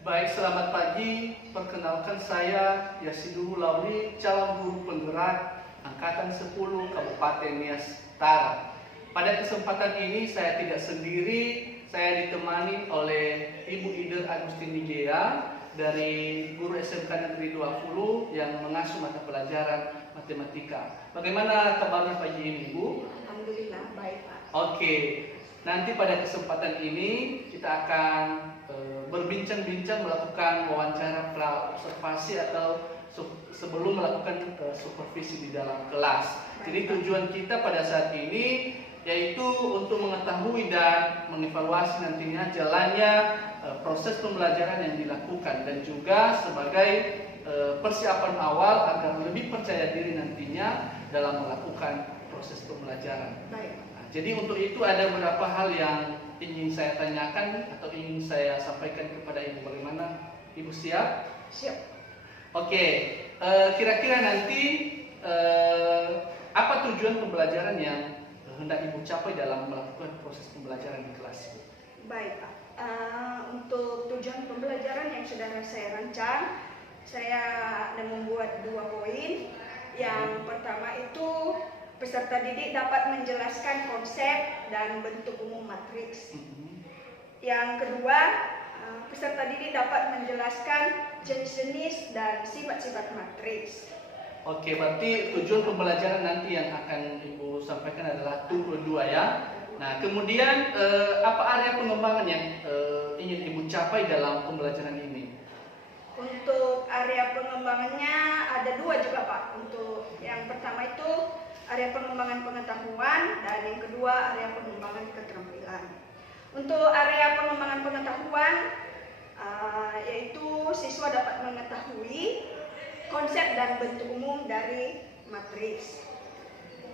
Baik, selamat pagi. Perkenalkan saya Yasiduhu Lauli, calon guru penggerak Angkatan 10 Kabupaten Nias Utara. Pada kesempatan ini saya tidak sendiri, saya ditemani oleh Ibu Ida Agustini Gea dari guru SMK Negeri 20 yang mengasuh mata pelajaran matematika. Bagaimana kabarnya pagi ini, Bu? Alhamdulillah, baik Pak. Oke, nanti pada kesempatan ini kita akan berbincang-bincang melakukan wawancara pra observasi atau sebelum melakukan supervisi di dalam kelas. Jadi tujuan kita pada saat ini yaitu untuk mengetahui dan mengevaluasi nantinya jalannya proses pembelajaran yang dilakukan dan juga sebagai persiapan awal agar lebih percaya diri nantinya dalam melakukan proses pembelajaran. Baik. Jadi untuk itu ada beberapa hal yang ingin saya tanyakan atau ingin saya sampaikan kepada Ibu. Bagaimana? Ibu siap? Siap. Oke, kira-kira nanti apa tujuan pembelajaran yang hendak Ibu capai dalam melakukan proses pembelajaran di kelas? Baik Pak. Untuk tujuan pembelajaran yang sudah saya rancang, saya ada membuat 2 poin. Yang pertama itu peserta didik dapat menjelaskan konsep dan bentuk umum matriks. Yang kedua, peserta didik dapat menjelaskan jenis-jenis dan sifat-sifat matriks. Oke, berarti tujuan pembelajaran nanti yang akan Ibu sampaikan adalah dua ya. Nah, kemudian apa area pengembangan yang ingin Ibu capai dalam pembelajaran ini? Untuk area pengembangannya ada 2 juga Pak. Untuk yang pertama itu area pengembangan pengetahuan dan yang kedua area pengembangan keterampilan. Untuk area pengembangan pengetahuan yaitu siswa dapat mengetahui konsep dan bentuk umum dari matriks.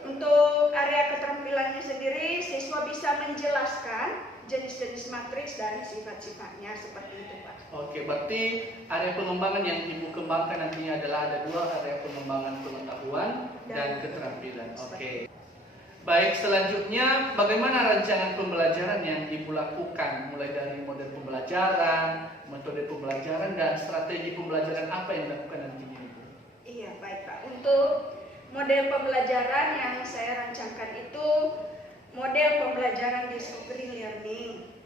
Untuk area keterampilannya sendiri, siswa bisa menjelaskan jenis-jenis matriks dan sifat-sifatnya seperti itu Pak. Oke, berarti area pengembangan yang Ibu kembangkan nantinya adalah ada 2 area pengembangan pengetahuan dan keterampilan. Oke. Baik, selanjutnya bagaimana rancangan pembelajaran yang Ibu lakukan mulai dari model pembelajaran, metode pembelajaran dan strategi pembelajaran apa yang dilakukan nantinya Ibu? Iya, baik Pak. Untuk model pembelajaran yang saya rancangkan itu model pembelajaran discovery learning.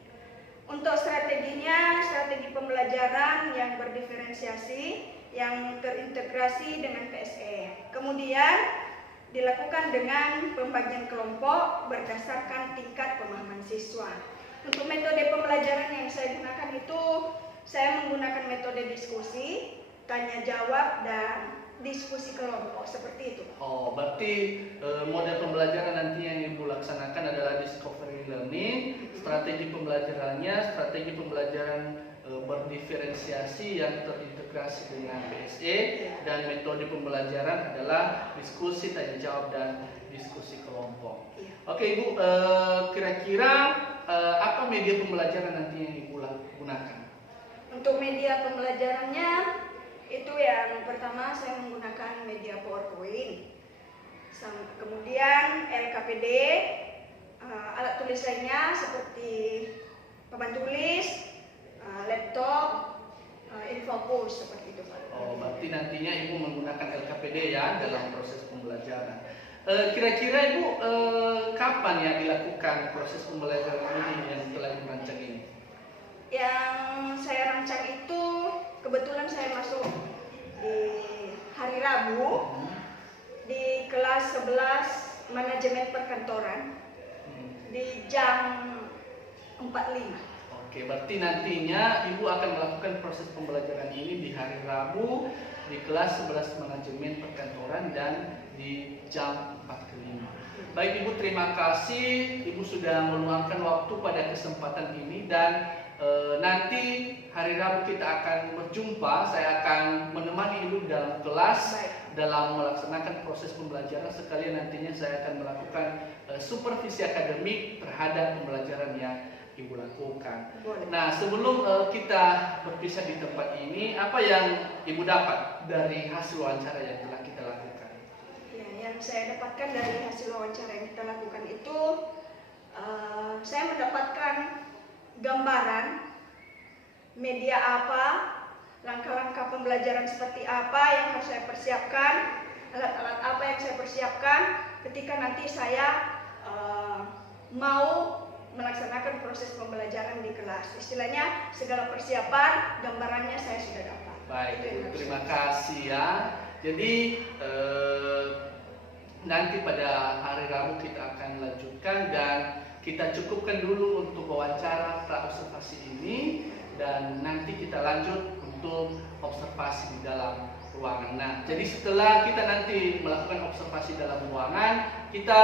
Untuk strateginya, strategi pembelajaran yang berdiferensiasi, yang terintegrasi dengan PSE. Kemudian dilakukan dengan pembagian kelompok berdasarkan tingkat pemahaman siswa. Untuk metode pembelajaran yang saya gunakan itu, saya menggunakan metode diskusi, tanya jawab, dan diskusi kelompok seperti itu. Oh, berarti model pembelajaran nanti yang Ibu laksanakan adalah discovery learning. Strategi pembelajarannya, strategi pembelajaran berdiferensiasi yang terintegrasi dengan PSE, dan metode pembelajaran adalah diskusi, tanya jawab, dan diskusi kelompok. Oke Ibu, kira-kira apa media pembelajaran nanti yang Ibu gunakan? Untuk media pembelajarannya itu yang pertama saya menggunakan media PowerPoint, kemudian LKPD, alat tulis lainnya seperti papan tulis, laptop, infocus seperti itu Pak. Oh, berarti nantinya Ibu menggunakan LKPD ya dalam proses pembelajaran. Kira-kira Ibu kapan ya dilakukan proses pembelajaran ini yang telah dirancang ini? Yang saya rancang itu kebetulan saya masuk di hari Rabu di kelas 11 manajemen perkantoran di jam 45. Oke, berarti nantinya Ibu akan melakukan proses pembelajaran ini di hari Rabu di kelas 11 manajemen perkantoran dan di jam 45. Baik Ibu, terima kasih Ibu sudah meluangkan waktu pada kesempatan ini, dan nanti hari Rabu kita akan berjumpa. Saya akan menemani Ibu dalam kelas dalam melaksanakan proses pembelajaran, sekalian nantinya saya akan melakukan supervisi akademik terhadap pembelajaran yang Ibu lakukan. Nah, sebelum kita berpisah di tempat ini, apa yang Ibu dapat dari hasil wawancara yang telah kita lakukan? Ya, yang saya dapatkan dari hasil wawancara yang kita lakukan itu, saya mendapatkan gambaran media apa, langkah-langkah pembelajaran seperti apa yang harus saya persiapkan, alat-alat apa yang saya persiapkan ketika nanti saya mau melaksanakan proses pembelajaran di kelas. Istilahnya segala persiapan, gambarannya saya sudah dapat. Baik, terima kasih ya. Jadi nanti pada hari Rabu kita akan lanjutkan dan kita cukupkan dulu untuk wawancara pra-observasi ini dan nanti kita lanjut untuk observasi di dalam ruangan. Nah, jadi setelah kita nanti melakukan observasi dalam ruangan, kita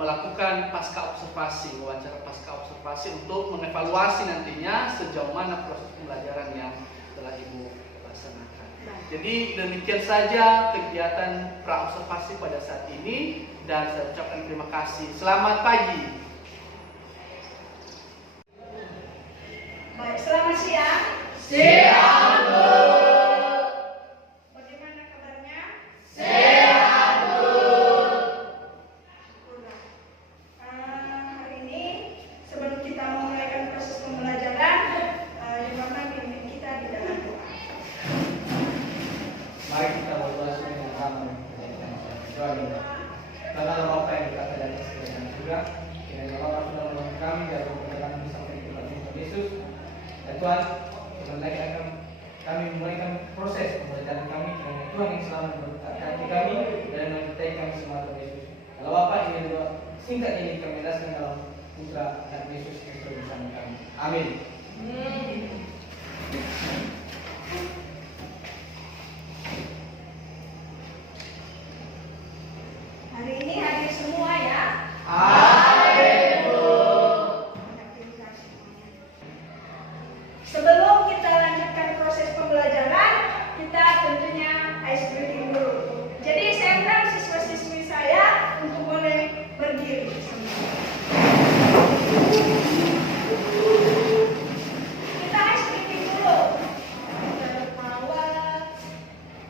melakukan pasca observasi, wawancara pasca observasi untuk mengevaluasi nantinya sejauh mana proses pembelajaran yang telah Ibu laksanakan. Jadi demikian saja kegiatan pra-observasi pada saat ini dan saya ucapkan terima kasih. Selamat pagi. Baik, selamat siang. Siang, Bu. Bagaimana kabarnya? Sehat, Bu. Hari ini sebelum kita memulai proses pembelajaran, Yumana pimpin kita di dalam doa. Mari kita berdoa dengan sama. Karena apa yang dikatakan dari segala juga, kiranya Allah sudah menolong kami dari perjalanan sampai ke Tuhan Yesus. Dan Tuhan, sebentar lagi akan kami memulaikan proses pembelajaran kami dengan Tuhan yang selalu memberkati kami dan menyertai kami semua Tuhan Yesus. Kalau Bapak ini doa singkat ini kami dasarkan dalam Putra dan Yesus Kristus bersama kami. Amin. Hari ini hadir semua ya. Amin, Bu. Sebelum kita lanjutkan proses pembelajaran, kita tentunya ice breathing dulu. Jadi saya undang siswa-siswi saya untuk boleh berdiri semua. Kita ice breathing dulu. Tertawa,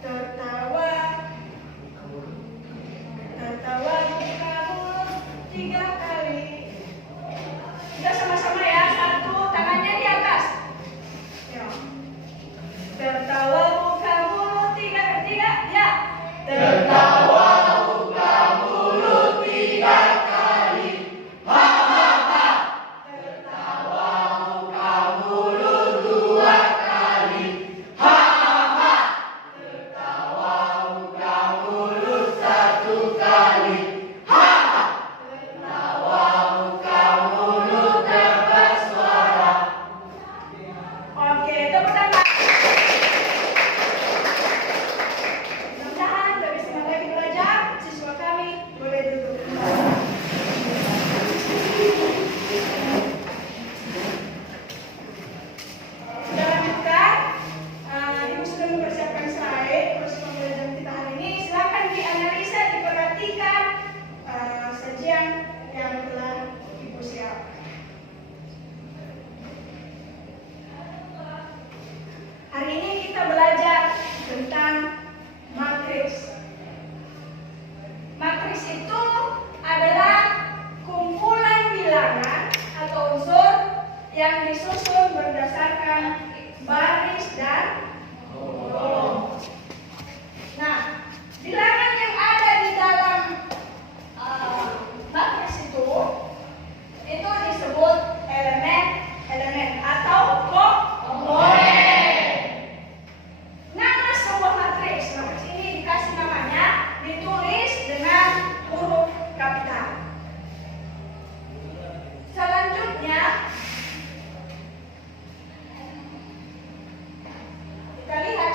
tertawa, tertawa buka mulut 3 kali. Kita sama-sama ya, 1, tangannya di atas. Ya. Tertawa buka mulut 3 ya. Tertawa buka mulut 3 kali. Ha ha ha. Tertawa buka mulut 2 kali. Ha ha ha. Tertawa buka mulut 1 kali. Ha ha. Tertawa buka mulut bersuara. Oke, tepuk tangan. Mudah-mudahan lebih semangat lagi belajar. Siswa kami boleh duduk kembali. Sudah lanjutkan. Ibu sudah mempersiapkan slide proses pembelajaran kita hari ini. Silakan dianalisa, diperhatikan sajian yang telah Ibu siapkan. Hari ini kita belajar tentang matriks. Matriks itu adalah kumpulan bilangan atau unsur yang disusun berdasarkan baris dan kolom. Nah, bilangan yang ada di dalam matriks itu disebut elemen atau komponen. Nama sebuah matriks ini dikasih namanya, ditulis dengan huruf kapital. Selanjutnya kita lihat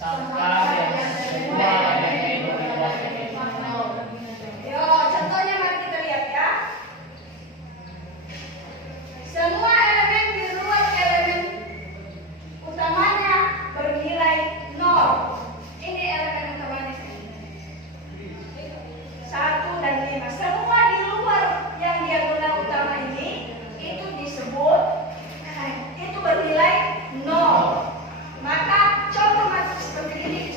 Sangka yang semua yang diberi nol. Yo, contohnya mari kita lihat ya. Semua elemen di luar elemen utamanya bernilai 0. Ini elemen utamanya. 1 dan 5. Semua di luar yang diagonal utama ini itu disebut itu bernilai 0. Maka contoh matriks seperti ini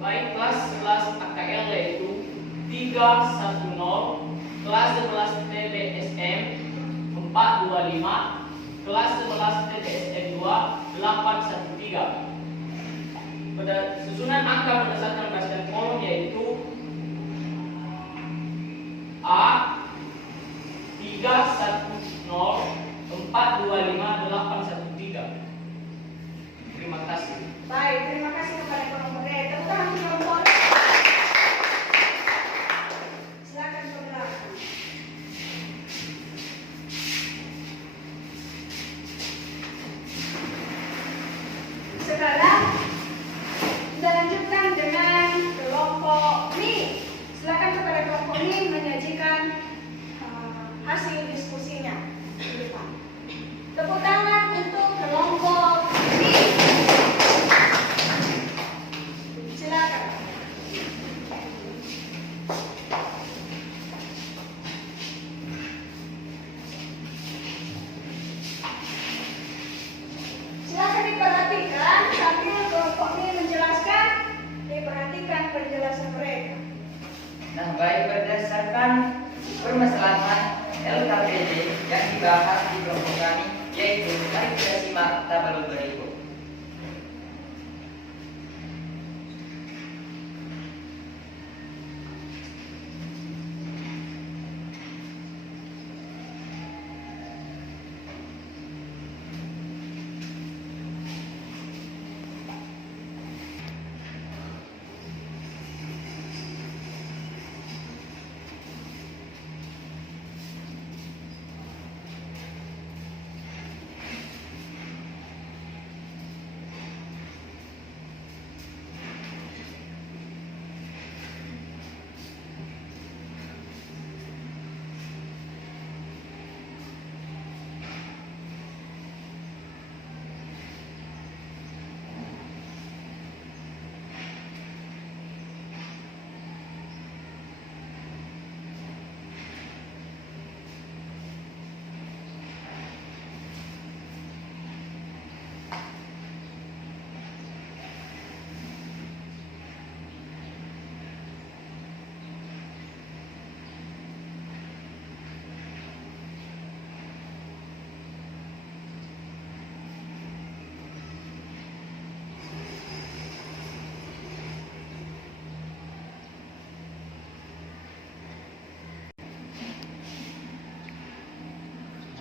Baik, kelas 11 AKL yaitu 310, kelas 11 TBSM 425, kelas 11 TBSM 2 813. Pada susunan angka berdasarkan baris dan kolom yaitu A 310 425 813. Terima kasih. Baik, terima kasih kepada kelompok D. Tepuk tangan untuk kelompok D. Silakan ke belakang. Sekarang kita lanjutkan dengan kelompok Mi. Silakan kepada kelompok Mi menyajikan hasil diskusinya. Tepuk tangan untuk kelompok Mi. Silakan. Silakan diperhatikan sambil kelompok Mi menjelaskan. Diperhatikan penjelasan mereka. Nah, baik, berdasarkan permasalahan LKPD yang dibahas di kelompok kami, yaitu mari kita simak tabel berikut.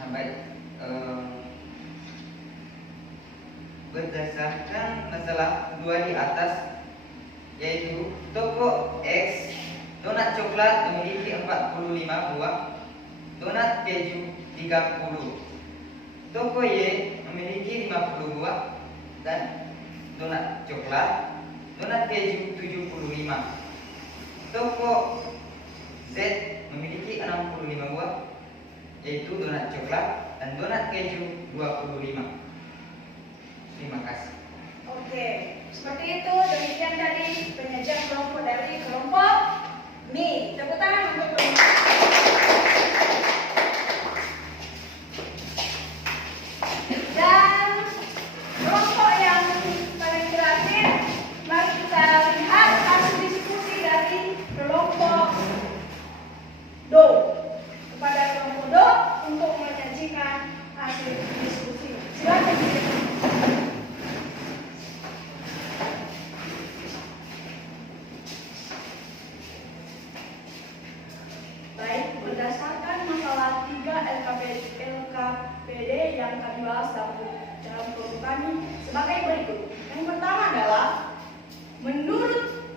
Baik, berdasarkan masalah dua di atas, yaitu toko X donat coklat memiliki 45 buah, donat keju 30, toko Y memiliki 50 buah dan donat coklat, donat keju 75, toko Z memiliki 65 buah, yaitu donat coklat dan donat keju 25. Terima kasih. Oke, seperti itu. Demikian tadi penyajian kelompok dari kelompok Mi. Tepuk tangan untuk kelompok. Dan kelompok yang paling terakhir, mari kita lihat hasil diskusi dari kelompok Do. Kepada kelompok Do untuk menyajikan hasil diskusi. Silakan. Baik, berdasarkan masalah 3 LKPD yang kami bahas dalam kelompok kami sebagai berikut. Yang pertama adalah menurut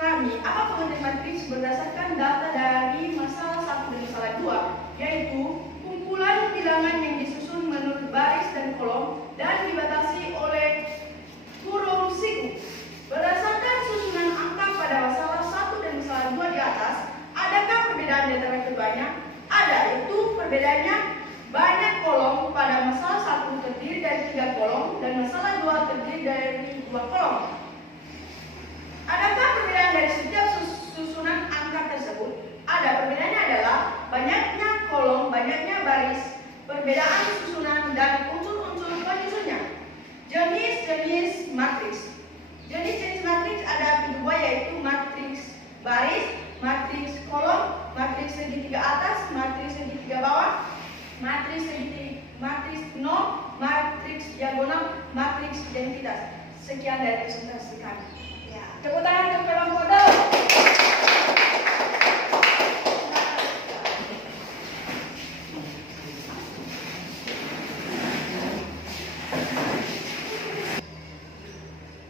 kami apa pengertian matriks berdasarkan data dari masalah 1 dan masalah 2, yaitu kumpulan bilangan yang disusun menurut baris dan kolom dan dibatasi oleh kurung siku. Berdasarkan susunan angka pada masalah 1 dan masalah 2 di atas, adakah perbedaan di antara keduanya? Ada, yaitu perbedaannya banyak kolom pada masalah 1 terdiri dari 3 kolom dan masalah 2 terdiri dari 2 kolom. Adakah perbedaan dari setiap susunan angka tersebut? Ada, perbedaannya adalah banyaknya kolom, banyaknya baris, perbedaan susunan dan unsur-unsur penyusunnya. Jenis-jenis matriks. Jenis-jenis matriks ada 2, yaitu matriks identitas. Sekian dari presentasi kami. Ya, tepuk tangan untuk kelompok D.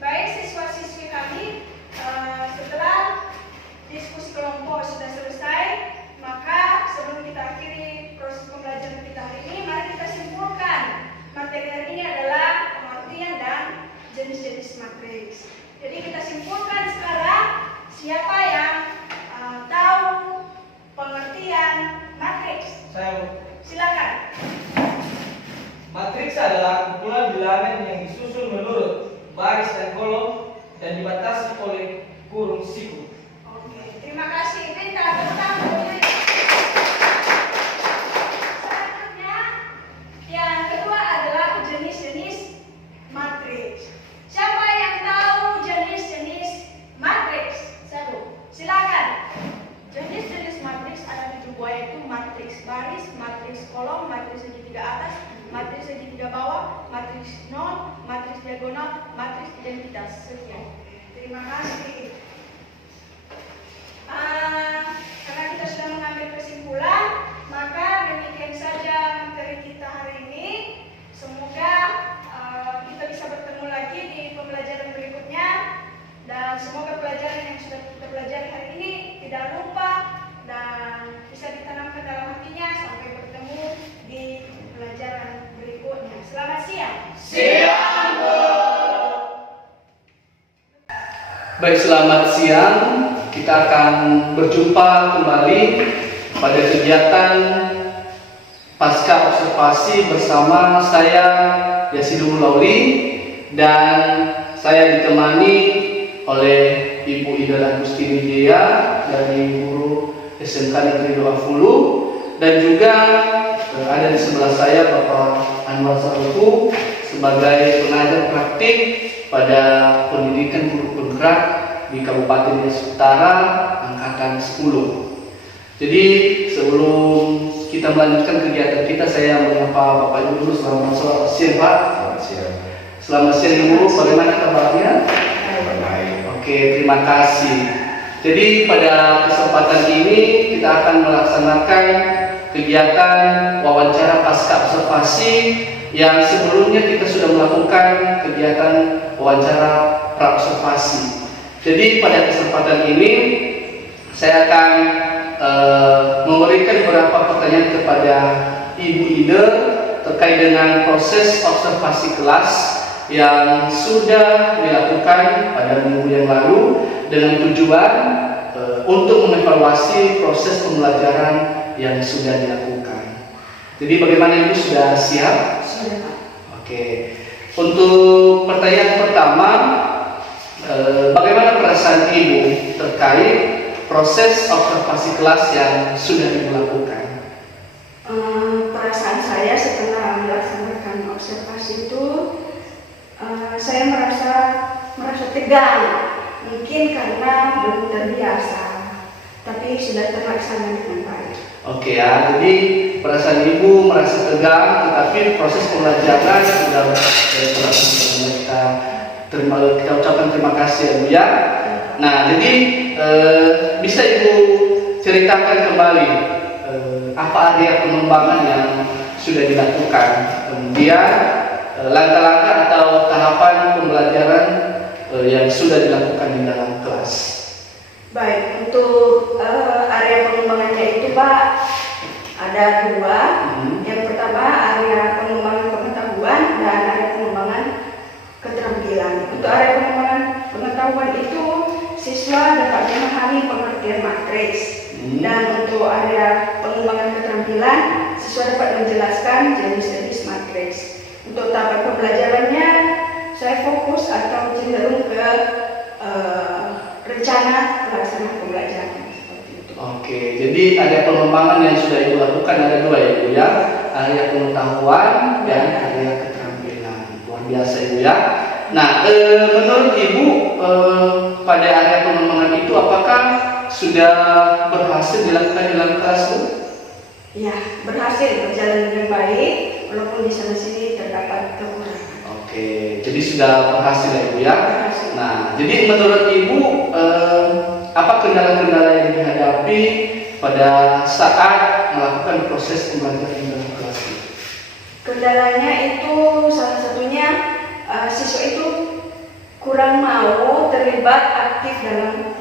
Baik siswa-siswi kami, setelah diskusi kelompok sudah selesai, maka sebelum kita akhiri proses pembelajaran kita hari ini, mari kita simpulkan. Materi hari ini adalah pengertian dan jenis-jenis matriks. Jadi kita simpulkan sekarang siapa yang tahu pengertian matriks. Saya Silakan. matriks adalah kumpulan bilangan yang disusun menurut baris dan kolom dan dibatasi oleh kurung siku. Oke, terima kasih. Minta tepuk tangan dulu. Selanjutnya, yang kedua adalah jenis-jenis matriks. Siapa yang tahu jenis-jenis matriks? Satu, silakan. Jenis-jenis matriks ada 7 buah, yaitu matriks baris, matriks kolom, matriks segitiga atas, matriks segitiga bawah, matriks non, matriks diagonal, matriks identitas. Sekian. Terima kasih. Karena kita sudah mengambil kesimpulan, maka demikian saja materi kita hari ini. Semoga kita bisa bertemu lagi di pembelajaran berikutnya, dan semoga pelajaran yang sudah kita pelajari hari ini tidak lupa dan bisa ditanamkan dalam hatinya sampai bertemu di pelajaran berikutnya. Selamat siang. Siang, Bu. Baik, selamat siang. Kita akan berjumpa kembali pada kegiatan pasca observasi bersama saya Yasidul Lauri, dan saya ditemani oleh Ibu Ida Agustini Jaya dari guru SMK Negeri 20, dan juga ada di sebelah saya Bapak Anwar Saruku sebagai pengajar praktik pada pendidikan guru bergerak di Kabupaten Nias Utara angkatan 10. Jadi sebelum kita melanjutkan kegiatan kita, saya menyapa Bapak Ibu dulu. Selamat siang, Pak. Selamat siang. Selamat siang Ibu, bagaimana kabarnya? Baik. Oke, terima kasih. Jadi pada kesempatan ini kita akan melaksanakan kegiatan wawancara pasca observasi yang sebelumnya kita sudah melakukan kegiatan wawancara pra-observasi. Jadi pada kesempatan ini saya akan memberikan beberapa pertanyaan kepada Ibu Ida terkait dengan proses observasi kelas yang sudah dilakukan pada minggu yang lalu dengan tujuan untuk mengevaluasi proses pembelajaran yang sudah dilakukan. Jadi bagaimana Ibu, sudah siap? Sudah, Pak. Oke. Untuk pertanyaan pertama, bagaimana perasaan Ibu terkait proses observasi kelas yang sudah dilakukan? Perasaan saya setelah melaksanakan observasi itu, saya merasa tegang. Mungkin karena belum terbiasa, tapi sudah terlaksana dengan baik. Oke ya, jadi perasaan Ibu merasa tegang, tetapi proses pembelajaran sudah berlangsung. Kita ucapkan terima kasih ya Bu ya. Nah, jadi bisa Ibu ceritakan kembali apa area pengembangan yang sudah dilakukan, kemudian langkah-langkah atau tahapan pembelajaran yang sudah dilakukan di dalam kelas. Baik, untuk area pengembangannya itu Pak ada 2. Yang pertama area pengembangan pengetahuan dan area pengembangan keterampilan. Untuk area pengembangan pengetahuan itu siswa dapat memahami pengertian matriks. Dan untuk area pengembangan keterampilan siswa dapat menjelaskan jenis-jenis matriks. Untuk tahap pembelajarannya saya fokus atau cenderung ke rencana pelaksanaan pembelajaran seperti itu. Oke, jadi ada pengembangan yang sudah Ibu lakukan, ada 2 ya Bu ya, area pengetahuan dan area keterampilan. Luar biasa Ibu ya. Nah, menurut Ibu pada area pengembangan itu apakah sudah berhasil dilakukan dalam kelas Bu? Ya, berhasil berjalan dengan baik walaupun di sana sini terdapat kekurangan. Oke Oke, jadi sudah berhasil ya Ibu ya. Nah, jadi menurut Ibu apa kendala-kendala yang dihadapi pada saat melakukan proses pembelajaran dalam kelas ini? Kendalanya itu salah satunya siswa itu kurang mau terlibat aktif dalam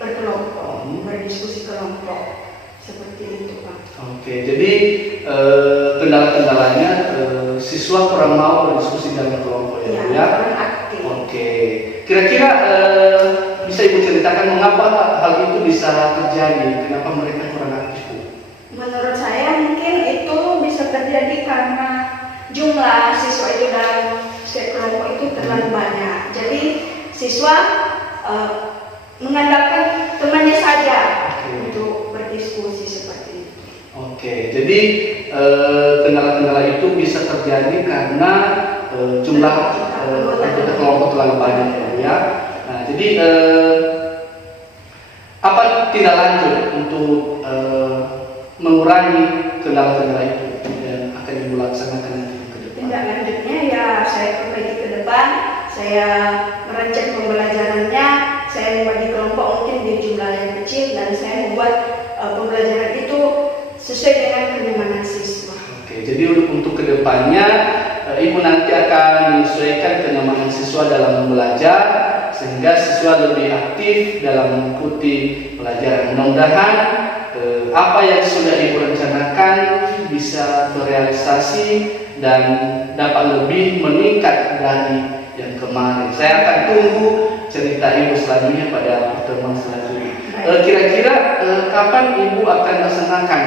berkelompok, berdiskusi kelompok, seperti itu Pak. Oke, jadi kendala-kendalanya siswa kurang mau berdiskusi dalam kelompok ya, Bu ya. Kurang aktif. Oke, kira-kira bisa Ibu ceritakan mengapa hal itu bisa terjadi? Kenapa mereka kurang aktif, Bu? Menurut saya mungkin itu bisa terjadi karena jumlah siswa itu dalam kelompok itu terlalu banyak. Jadi siswa mengandalkan temannya saja untuk berdiskusi seperti itu. Oke, jadi kendala-kendala itu bisa terjadi karena jumlah anggota kelompok terlalu banyak ya. Nah, jadi apa tindak lanjut untuk mengurangi kendala-kendala itu yang akan Ibu laksanakan nanti ke depan? Tindak lanjutnya ya saya perbaiki ke depan, saya merancang pembelajarannya, saya membagi kelompok mungkin di jumlah yang kecil dan saya membuat pembelajaran itu sesuai dengan kenyamanan siswa. Oke, jadi untuk kedepannya Ibu nanti akan menyesuaikan kenyamanan siswa dalam belajar sehingga siswa lebih aktif dalam mengikuti pelajaran. Mudah-mudahan apa yang sudah Ibu rencanakan bisa terrealisasi dan dapat lebih meningkat dari yang kemarin. Saya akan tunggu cerita Ibu selanjutnya pada pertemuan selanjutnya. Kira-kira kapan Ibu akan melaksanakan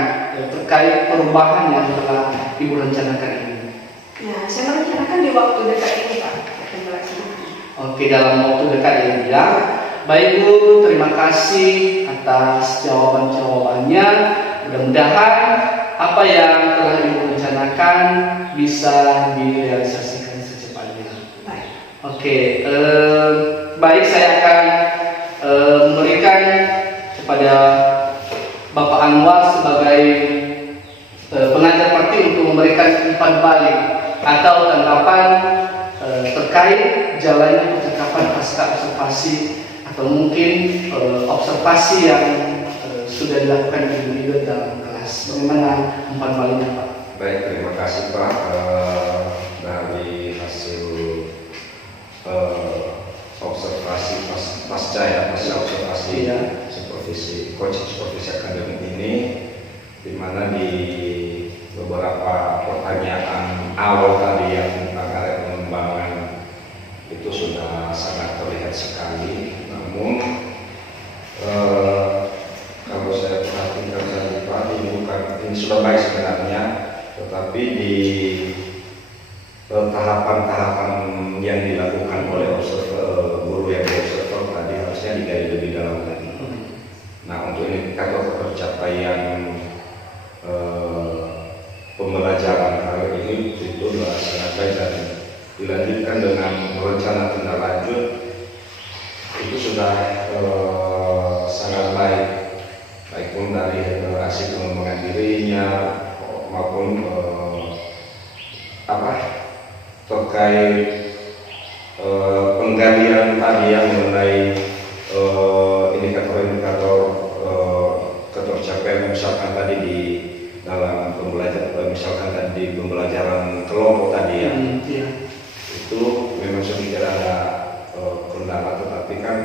terkait perubahan yang telah Ibu rencanakan ini? Ya, saya merencanakan di waktu dekat ini Pak akan melaksanakan. Oke, dalam waktu dekat ini ya. Baik Bu, terima kasih atas jawaban-jawabannya. Mudah-mudahan apa yang telah Ibu rencanakan bisa direalisasikan secepatnya. Baik. Oke, baik, saya akan memberikan kepada Bapak Anwar sebagai pengajar praktik untuk memberikan umpan balik atau tanggapan terkait jalannya percakapan pasca observasi atau mungkin observasi yang sudah dilakukan Ibu dalam kelas. Bagaimana umpan baliknya Pak? Baik, terima kasih Pak. Dari hasil observasi pasca observasi supervisi coaching supervisi akademik ini, di mana di beberapa pertanyaan awal tadi yang tentang area pengembangan itu sudah sangat terlihat sekali. Namun kalau saya perhatikan tadi Pak, ini sudah baik sebenarnya, tetapi di tahapan-tahapan yang dilakukan oleh guru yang observer tadi harusnya digali lebih dalam lagi. Nah, untuk indikator pencapaian pembelajaran kali ini itu adalah sangat baik dan dilanjutkan dengan rencana tindak lanjut itu sudah sangat baik, baik pun dari aksi pengembangan dirinya maupun terkait penggalian tadi yang mengenai indikator-indikator ketercapaian, misalkan tadi di dalam pembelajaran, misalkan tadi di pembelajaran kelompok tadi ya, itu memang sedikit ada kendala, tetapi kan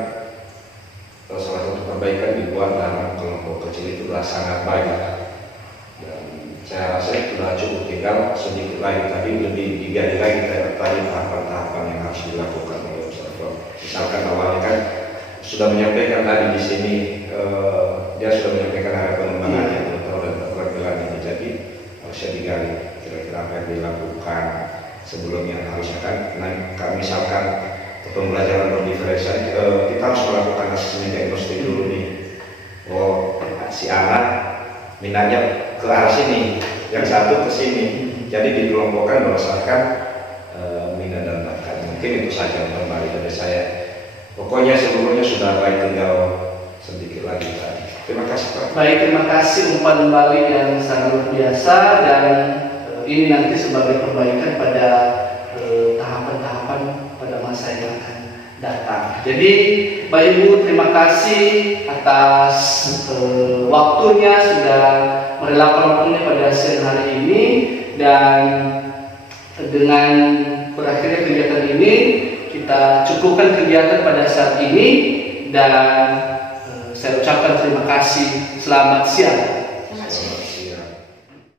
salah satu perbaikan dibuat dalam kelompok kecil itu adalah sangat baik, dan saya rasa sudah cukup, tinggal sedikit lagi tadi lebih digali lagi tadi tahapan-tahapan yang harus dilakukan oleh observer. Misalkan awalnya kan sudah menyampaikan tadi di sini dia sudah menyampaikan area pengembangannya dan keterampilan ini, jadi harusnya digali kira-kira apa yang dilakukan sebelumnya. Harusnya kan misalkan pembelajaran berdiferensiasi kita harus melakukan asesmen diagnostik dulu nih. Oh, si anak minatnya ke arah sini, yang satu ke sini, jadi dikelompokkan berdasarkan minat dan bakat. Mungkin itu saja kembali dari saya. Pokoknya seluruhnya sudah baik, tinggal sedikit lagi tadi. Terima kasih Pak. Baik, terima kasih umpan balik yang sangat luar biasa, dan ini nanti sebagai perbaikan pada tahapan-tahapan masa yang akan datang. Jadi Bapak Ibu, terima kasih atas waktunya sudah merelakan waktunya pada siang hari ini, dan dengan berakhirnya kegiatan ini kita cukupkan kegiatan pada saat ini, dan saya ucapkan terima kasih. Selamat siang.